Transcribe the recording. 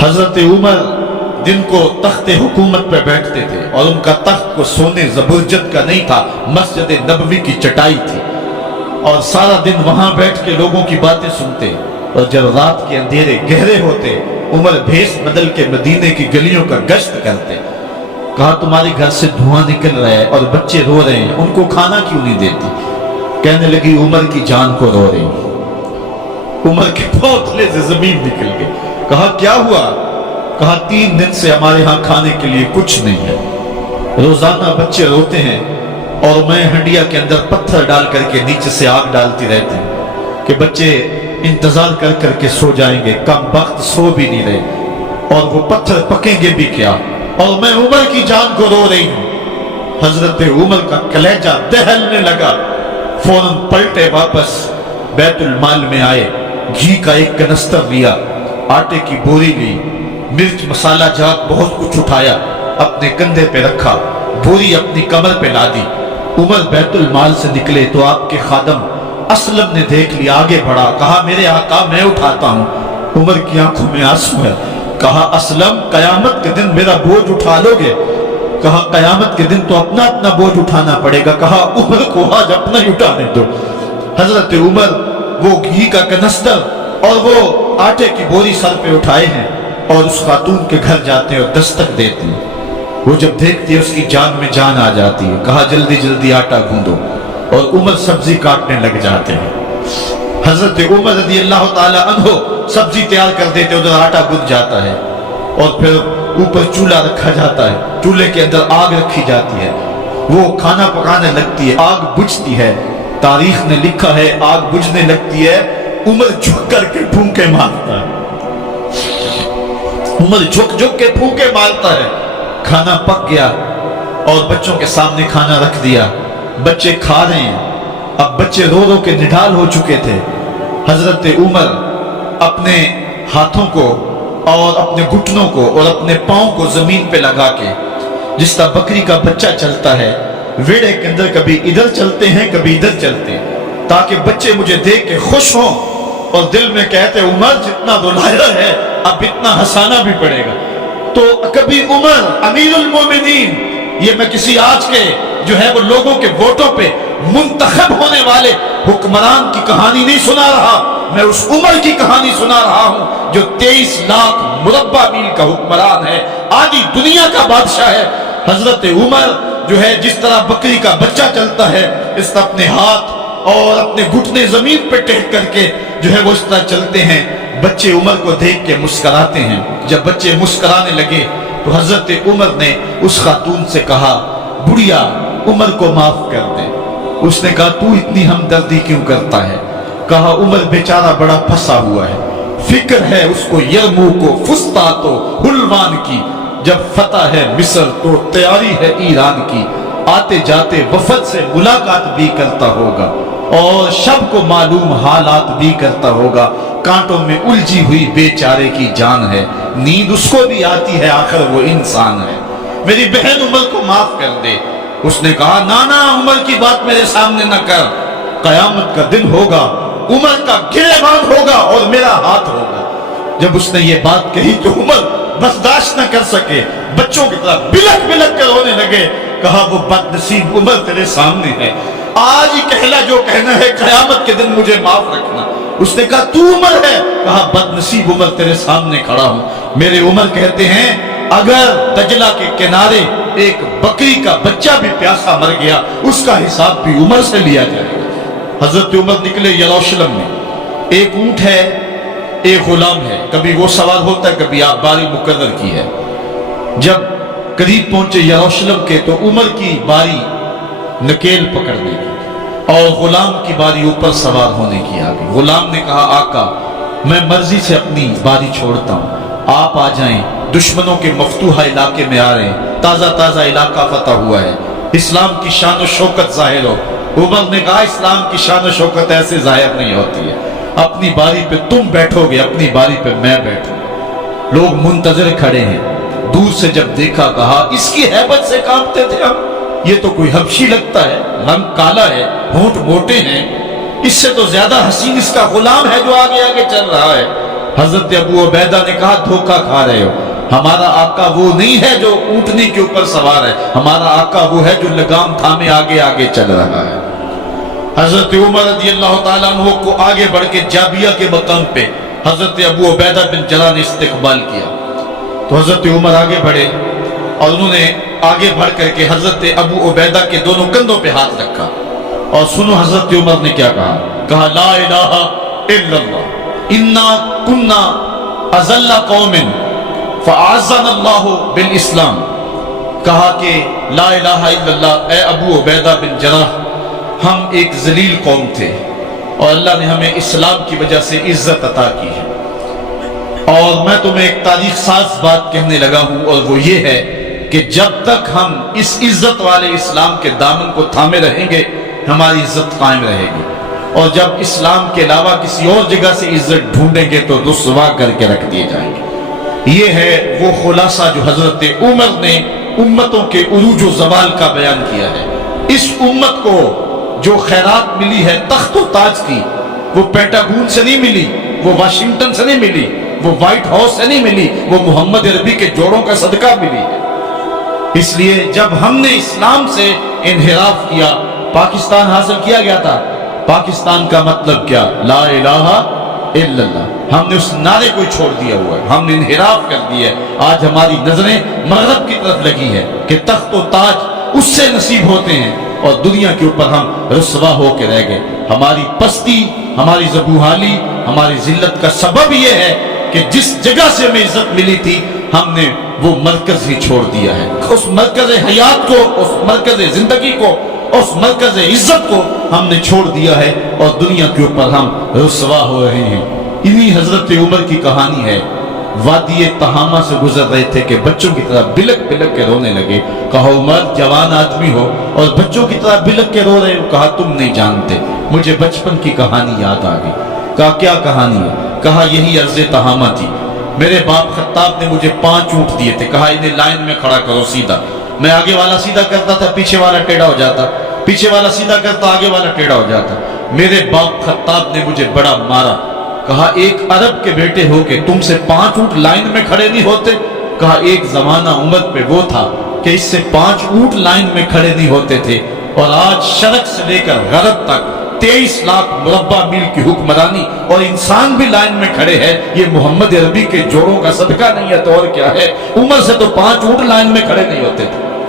حضرت عمر दिन को तख्ते हुकूमत पे बैठते थे और उनका तख्त को सोने जबरजद का नहीं था, मस्जिद नबवी की चटाई थी और सारा दिन वहां बैठ के लोगों की बातें सुनते। और जब रात के अंधेरे गहरे होते उमर भेष बदल के मदीने की गलियों का गश्त करते। कहा तुम्हारे घर से धुआं निकल रहा है और बच्चे रो रहे हैं, उनको खाना क्यों नहीं देती? कहने लगी उमर की जान को रो रही। उमर के पोतले से जमीन निकल गई। कहा क्या हुआ? कहा 3 दिन से हमारे यहाँ खाने के लिए कुछ नहीं है, रोजाना बच्चे रोते हैं और मैं हंडिया के अंदर पत्थर डाल करके नीचे से आग डालती रहती हूँ कि बच्चे इंतजार कर करके सो जाएंगे, कम वक्त सो भी नहीं रहे और वो पत्थर पकेंगे भी क्या, और मैं उमर की जान को रो रही हूँ। हजरत उमर का कलेजा दहलने लगा। फौरन पलटे वापस बैतुल माल में आए, घी का एक कनस्तर लिया, आटे की बोरी ली, मिर्च मसाला जात बहुत कुछ उठाया, अपने कंधे पे रखा, बोरी अपनी कमर पे ला दी। उमर बैतुल माल से निकले तो आपके खादम असलम ने देख लिया, आगे बढ़ा, कहा मेरे आका मैं उठाता हूँ। उमर की आंखों में आंसू है। कहा असलम कयामत के दिन मेरा बोझ उठा लोगे? कहा कयामत के दिन तो अपना अपना बोझ उठाना पड़ेगा। कहा उमर को आज अपना ही उठाने दो। हजरत उमर वो घी का कनस्तर और वो आटे की बोरी सर पे उठाए हैं और उस खातून के घर जाते हैं और दस्तक देते हैं। वो जब देखती है उसकी जान में जान आ जाती है। कहा जल्दी जल्दी आटा गूंदो, और उमर सब्जी काटने लग जाते हैं। हजरत उमर रज़ी अल्लाह ताला अन्हो सब्जी तैयार कर देते, उधर आटा गूंद जाता है और फिर ऊपर चूल्हा रखा जाता है, चूल्हे के अंदर आग रखी जाती है, वो खाना पकाने लगती है, आग बुझती है। तारीख ने लिखा है आग बुझने लगती है, उमर झुक करके फूंके मारता है। उमर झुक झुक के फूंके मारता है। खाना पक गया और बच्चों के सामने खाना रख दिया, बच्चे खा रहे हैं। अब बच्चे रो रो के निढाल हो चुके थे। हजरत उमर अपने हाथों को और अपने घुटनों को और अपने पांव को जमीन पे लगा के, जिस तरह बकरी का बच्चा चलता है, वेड़े के अंदर कभी इधर चलते हैं कभी इधर चलते हैं, ताकि बच्चे मुझे देख के खुश हों और दिल में कहते उमर जितना रुलाया है अब इतना हंसाना भी पड़ेगा। तो कभी उमर अमीरुल मोमिनीन, ये मैं किसी आज के जो है वो लोगों के वोटों पे मुंतखब होने वाले हुक्मरान की कहानी नहीं सुना रहा, मैं उस उमर की कहानी सुना रहा हूं जो 23 लाख मुरब्बा मील का हुक्मरान है, आधी दुनिया का बादशाह है। हजरत उमर जो है जिस तरह बकरी का बच्चा चलता है, इस तरह अपने हाथ और अपने घुटने जमीन पे टेक करके जो है वो इस तरह चलते हैं। बच्चे उमर को देख के मुस्कुराते हैं। जब बच्चे मुस्कुराने लगे तो हजरत उमर ने उस खातून से कहा बुढ़िया उमर को माफ कर दे। उसने कहा तू इतनी हमदर्दी क्यों करता है? कहा उमर बेचारा बड़ा फंसा हुआ है, फिक्र है उसको यरमू को फुस्तातो हुलवान की, जब फतह है मिस्र तो तैयारी है ईरान की, आते जाते वफद से मुलाकात भी करता होगा और शब को मालूम हालात भी करता होगा, कांटों में उलझी हुई बेचारे की जान है, नींद उसको भी आती है आखिर वो इंसान है, मेरी बहन उमर को माफ कर दे। उसने कहा नाना उमर की बात मेरे सामने न कर, कयामत का दिन होगा, उमर का गिरेबान होगा और मेरा हाथ होगा। जब उसने ये बात कही तो उमर बर्दाश्त न कर सके, बच्चों की तरह बिलक बिलक कर रोने लगे। कहा वो बदनसीब उमर तेरे सामने है, आज ही कहला जो कहना है, कयामत के दिन मुझे माफ रखना। उसने कहा तू उमर है? कहा बदनसीब उमर तेरे सामने खड़ा हूं। मेरे उमर कहते हैं अगर दजला के किनारे एक बकरी का बच्चा भी प्यासा मर गया उसका हिसाब भी उमर से लिया जाएगा। हजरत उमर निकले यरूशलेम में, एक ऊंट है एक गुलाम है, कभी वो सवार होता है कभी आप बारी मुकर्रर की है। जब करीब पहुंचे यरूशलेम के तो उमर की बारी नकेल पकड़ने की और गुलाम की बारी ऊपर सवार होने की आ गई। गुलाम ने कहा आका मैं मर्जी से अपनी बारी छोड़ता हूं, आप आ जाएं, दुश्मनों के मफतूहा इलाके में आ रहे हैं, ताजा ताजा इलाका फतह हुआ है, इस्लाम की शान शौकत जाहिर हो। उमर ने कहा इस्लाम की शान शौकत ऐसे जाहिर नहीं होती है, अपनी बारी पे तुम बैठोगे, अपनी बारी पे मैं बैठूंगा। लोग मुंतजर खड़े हैं, दूर से जब देखा कहा इसकी हैबत से कांपते थे हम, ये तो कोई हबशी लगता है, रंग काला है, होंठ मोटे हैं, इससे तो ज्यादा हसीन इसका गुलाम है जो आगे आगे चल रहा है। حضرت ابو عبیدہ نے کہا دھوکہ کھا رہے ہو، ہمارا آقا وہ نہیں ہے جو اونٹنی کے اوپر سوار ہے، ہمارا آقا وہ ہے جو لگام تھامے آگے آگے چل رہا ہے۔ حضرت عمر رضی اللہ تعالیٰ عنہ کو آگے بڑھ کے جابیہ کے مقام پہ حضرت ابو عبیدہ بن جراح نے استقبال کیا، تو حضرت عمر آگے بڑھے اور انہوں نے آگے بڑھ کر کے حضرت ابو عبیدہ کے دونوں کندھوں پہ ہاتھ رکھا، اور سنو حضرت عمر نے کیا کہا لا الہ الا اللہ انا کنا اذل قوم فاعزنا اللہ بالاسلام، کہا کہ لا الہ الا اللہ، اے ابو عبیدہ بن جراح، ہم ایک ذلیل قوم تھے اور اللہ نے ہمیں اسلام کی وجہ سے عزت عطا کی ہے، اور میں تمہیں ایک تاریخ ساز بات کہنے لگا ہوں، اور وہ یہ ہے کہ جب تک ہم اس عزت والے اسلام کے دامن کو تھامے رہیں گے ہماری عزت قائم رہے گی، اور جب اسلام کے علاوہ کسی اور جگہ سے عزت ڈھونڈیں گے تو رسوا کر کے رکھ دیے جائیں گے۔ یہ ہے وہ خلاصہ جو حضرت عمر نے امتوں کے عروج و زوال کا بیان کیا ہے۔ اس امت کو جو خیرات ملی ہے تخت و تاج کی، وہ پینٹاگون سے نہیں ملی، وہ واشنگٹن سے نہیں ملی، وہ وائٹ ہاؤس سے نہیں ملی، وہ محمد عربی کے جوڑوں کا صدقہ ملی ہے۔ اس لیے جب ہم نے اسلام سے انحراف کیا، پاکستان حاصل کیا گیا تھا، پاکستان کا مطلب کیا؟ لا الہ الا اللہ، ہم نے اس نعرے کو چھوڑ دیا ہوا ہے، ہم نے انحراف کر دیا ہے۔ آج ہماری نظریں مغرب کی طرف لگی ہے کہ تخت و تاج اس سے نصیب ہوتے ہیں، اور دنیا کے اوپر ہم رسوا ہو کے رہ گئے۔ ہماری پستی، ہماری زبوحالی، ہماری ذلت کا سبب یہ ہے کہ جس جگہ سے ہمیں عزت ملی تھی ہم نے وہ مرکز ہی چھوڑ دیا ہے، اس مرکز حیات کو، اس مرکز زندگی کو، اس مرکز عزت کو ہم نے چھوڑ دیا ہے، اور دنیا کے اوپر ہم رسوا ہو رہے ہیں۔ انہی حضرت عمر کی کہانی ہے، وادی تہامہ سے گزر رہے تھے کہ بچوں کی طرح بلک بلک کے رونے لگے۔ کہا عمر جوان آدمی ہو اور بچوں کی طرح بلک کے رو رہے ہو؟ کہا تم نہیں جانتے، مجھے بچپن کی کہانی یاد آ گئی۔ کہا کیا کہانی ہے؟ کہا یہی عرض تہامہ تھی، میرے باپ خطاب نے مجھے 5 اونٹ دیے تھے، کہا انہیں لائن میں کھڑا کرو سیدھا، میں آگے والا سیدھا کرتا تھا پیچھے والا ٹیڑھا ہو جاتا، پیچھے والا سیدھا کرتا آگے والا ٹیڑھا ہو جاتا۔ میرے باپ خطاب نے مجھے بڑا مارا، کہا ایک عرب کے بیٹے ہو کہ تم سے 5 اونٹ لائن میں کھڑے نہیں ہوتے؟ کہا ایک زمانہ عمر پہ وہ تھا کہ اس سے 5 اونٹ لائن میں کھڑے نہیں ہوتے تھے، اور آج شرق سے لے کر غرب تک 23 لاکھ مربع میل کی حکمرانی اور انسان بھی لائن میں کھڑے ہیں۔ یہ محمد عربی کے جوڑوں کا صدقہ نہیں ہے تو اور کیا ہے؟ عمر سے تو 5 اونٹ لائن میں کھڑے نہیں ہوتے تھے۔